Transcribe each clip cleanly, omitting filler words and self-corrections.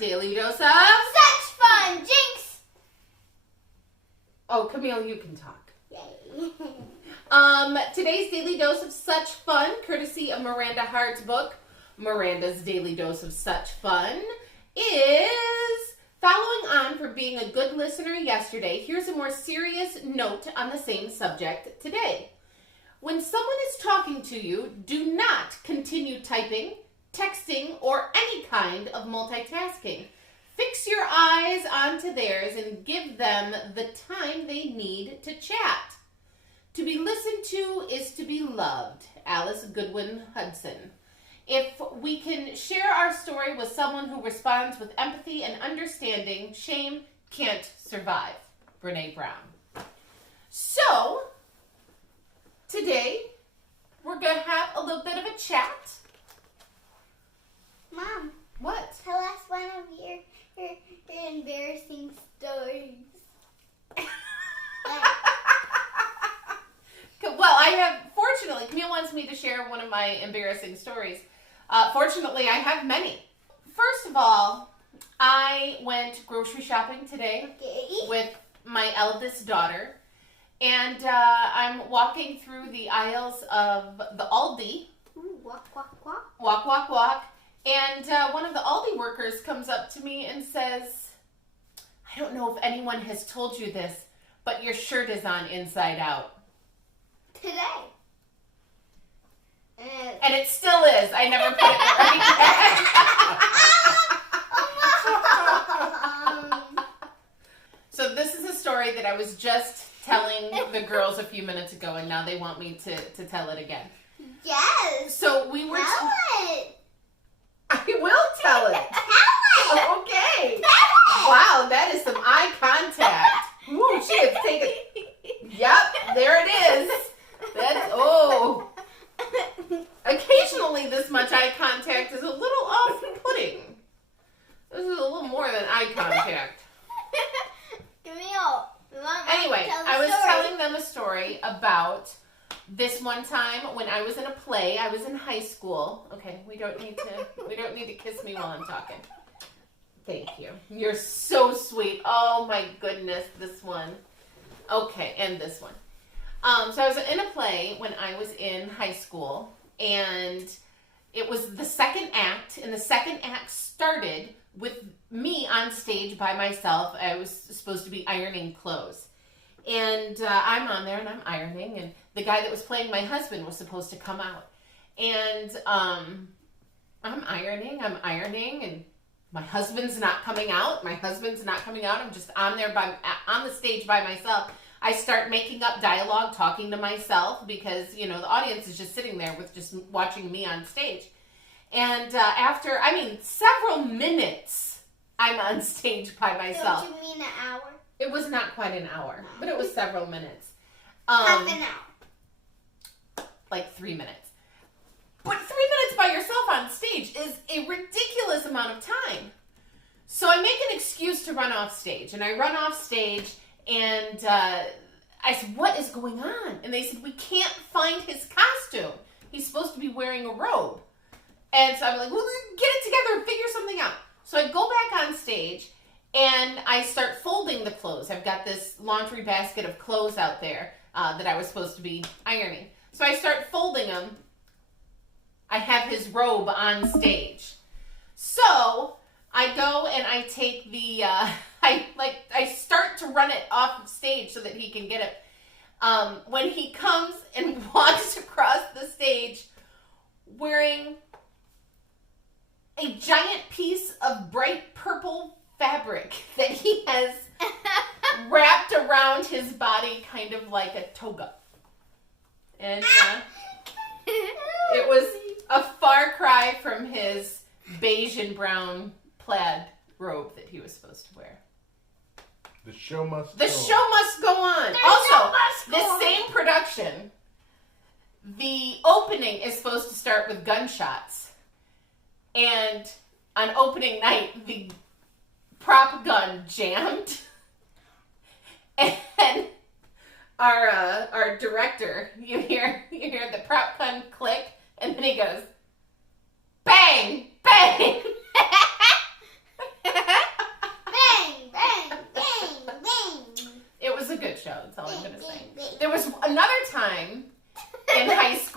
your daily dose of... Such fun, Jinx! Oh, Camille, you can talk. Yay. Today's daily dose of such fun, courtesy of Miranda Hart's book, Miranda's Daily Dose of Such Fun, is following on from being a good listener yesterday. Here's a more serious note on the same subject today. When someone is talking to you, do not continue typing, texting, or any kind of multitasking. Fix your eyes onto theirs and give them the time they need to chat. To be listened to is to be loved. Alice Goodwin Hudson. If we can share our story with someone who responds with empathy and understanding, shame can't survive. Brene Brown. So, today, we're going to have a little bit of a chat. Mom. What? Tell us one of your embarrassing stories. Well, fortunately, Camille wants me to share one of my embarrassing stories. Fortunately, I have many. First of all, I went grocery shopping today with my eldest daughter. And I'm walking through the aisles of the Aldi. Ooh, walk, walk, walk. Walk, walk, walk. And one of the Aldi workers comes up to me and says, I don't know if anyone has told you this, but your shirt is on inside out. Today. And it still is. I never put it right back. So this is a story that I was just telling the girls a few minutes ago, and now they want me to tell it again. Yes. So we were... Tell it. I will tell it. Tell it. Okay. Tell it. Wow, that is some eye contact. Ooh, she has taken... Yep, there it is. That's... Oh. Occasionally, this much eye contact is a little off-putting. This is a little more than eye contact. Camille. Anyway, I was telling them a story about this one time when I was in a play. I was in high school. Okay, we don't need to kiss me while I'm talking. Thank you. You're so sweet. Oh my goodness, this one. Okay, and this one. So I was in a play when I was in high school, and it was the second act, and the second act started with me on stage by myself. I was supposed to be ironing clothes. And I'm on there, and I'm ironing, and the guy that was playing my husband was supposed to come out. And I'm ironing, and my husband's not coming out. I'm just on there on the stage by myself. I start making up dialogue, talking to myself, because, the audience is just sitting there with just watching me on stage. And after, several minutes, I'm on stage by myself. Don't you mean an hour? It was not quite an hour, but it was several minutes. Half an hour. Like 3 minutes. But 3 minutes by yourself on stage is a ridiculous amount of time. So I make an excuse to run off stage. And I run off stage, and I said, what is going on? And they said, we can't find his costume. He's supposed to be wearing a robe. And so I'm like, well, get it together and figure something out. So I go back on stage, and I start folding the clothes. I've got this laundry basket of clothes out there that I was supposed to be ironing. So I start folding them. I have his robe on stage. So I go and I take the, I start to run it off stage so that he can get it. When he comes and walks across the stage wearing a giant piece of bright purple fabric that he has wrapped around his body kind of like a toga. And it was a far cry from his beige and brown plaid robe that he was supposed to wear. The show must The go. show must go on. The Also, show must go this on. same production, the opening is supposed to start with gunshots. And on opening night, the prop gun jammed. And our director, you hear the prop gun click, and then he goes, bang, bang. And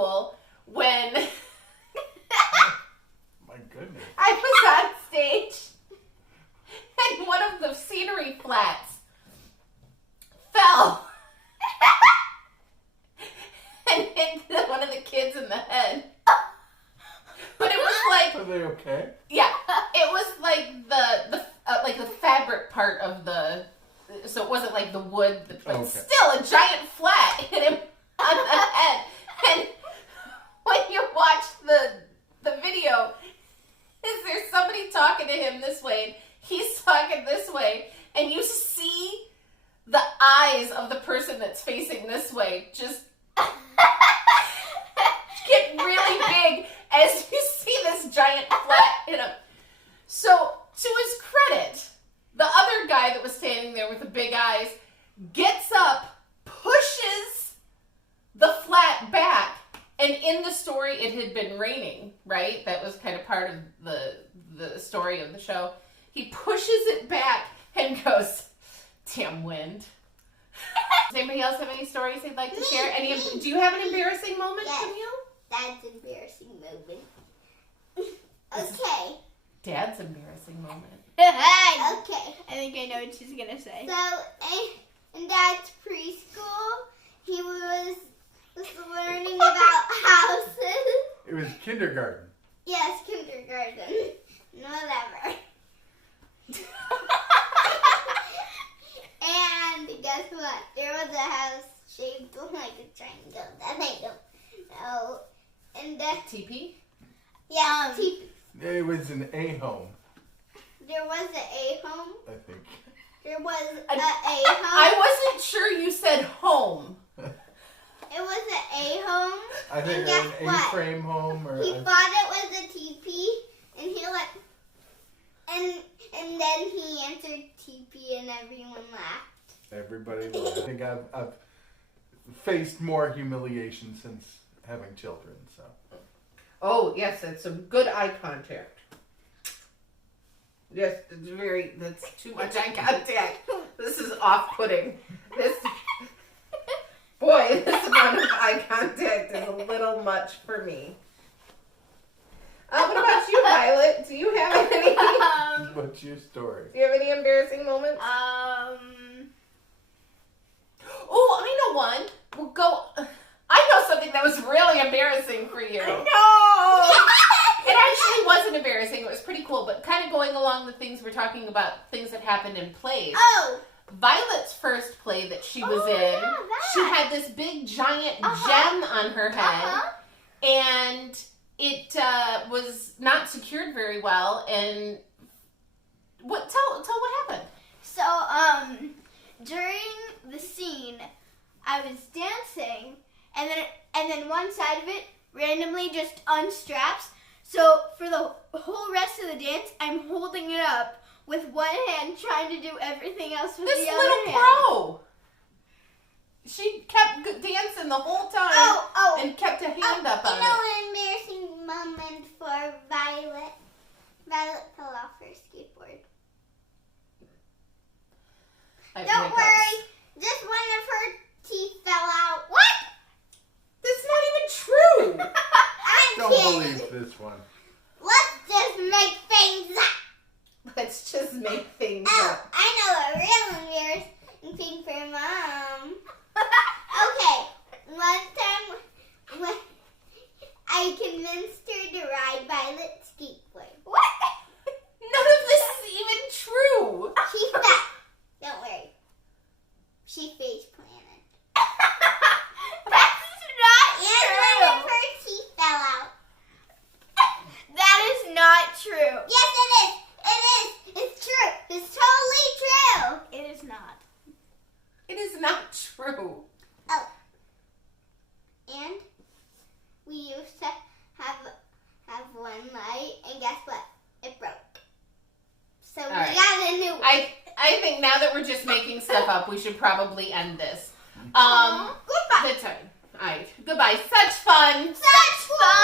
school when My goodness. I was on stage and one of the scenery flats fell and hit one of the kids in the head. But it was like, Are they okay? yeah, it was like the fabric part of the, so it wasn't like the wood, but Okay. still a giant flat hit him on the head. And when you watch the video, is there somebody talking to him this way, and he's talking this way, and you see the eyes of the person that's facing this way just get really big as you see this giant flat hit him. So, to his credit, the other guy that was standing there with the big eyes gets up, pushes the flat back, and in the story it had been raining, right? That was kind of part of the story of the show. He pushes it back and goes, damn wind. Does anybody else have any stories they'd like to share? Do you have an embarrassing moment, Yes. Camille? That's an embarrassing moment. Okay. Dad's embarrassing moment. Okay. I think I know what she's gonna say. So, in Dad's preschool, he was learning about houses. It was kindergarten. Yes, kindergarten. Whatever. And guess what? There was a house shaped like a triangle that I don't know. And TP? yeah, It was an A-home, there was an A home. I think. There was An- a home. I wasn't sure you said home. It was an A home. I think And it was guess an what? A-frame home or He thought it was a TP, and he and then he answered TP, and everyone laughed. everybody. I think I've faced more humiliation since having children. So Oh, yes, that's some good eye contact. Yes, that's too much eye contact. This is off-putting. Boy, this amount of eye contact is a little much for me. What about you, Violet? Do you have any? what's your story? Do you have any embarrassing moments? Oh, I know one. We'll go. I know something that was really embarrassing for you. No! It actually wasn't embarrassing. It was pretty cool, but kind of going along the things we're talking about, things that happened in plays. Oh, Violet's first play that she was Oh, in, yeah, that. she had this big giant Uh-huh. gem on her head, uh-huh. and it was not secured very well. And tell what happened. So, during the scene, I was dancing, and then one side of it randomly just unstraps. So for the whole rest of the dance, I'm holding it up with one hand, trying to do everything else with This the little other hand. pro, she kept dancing the whole time Oh, and kept a hand up on you know it. an embarrassing moment for Violet? Violet fell off her skateboard. Like Don't hiccups. worry, just one of her teeth fell out. What? That's not even true. I'm Don't kidding. believe this one. Let's just make things up. Let's just make things Oh, up. I know a real embarrassing thing for Mom. Okay, one time when I convinced her to ride Violet's skateboard. What? None of this is even true. She fell. Don't worry. She face planted. That's not And one of true. her teeth fell out. That is not true. Yes, it is. It is. It's true. It's totally true. It is not. It is not true. Oh. And we used to have one light, and guess what? It broke. So we right. got a new one. I think now that we're just making stuff up, we should probably end this. Goodbye. Good time. All right. Goodbye. Such fun. Such fun.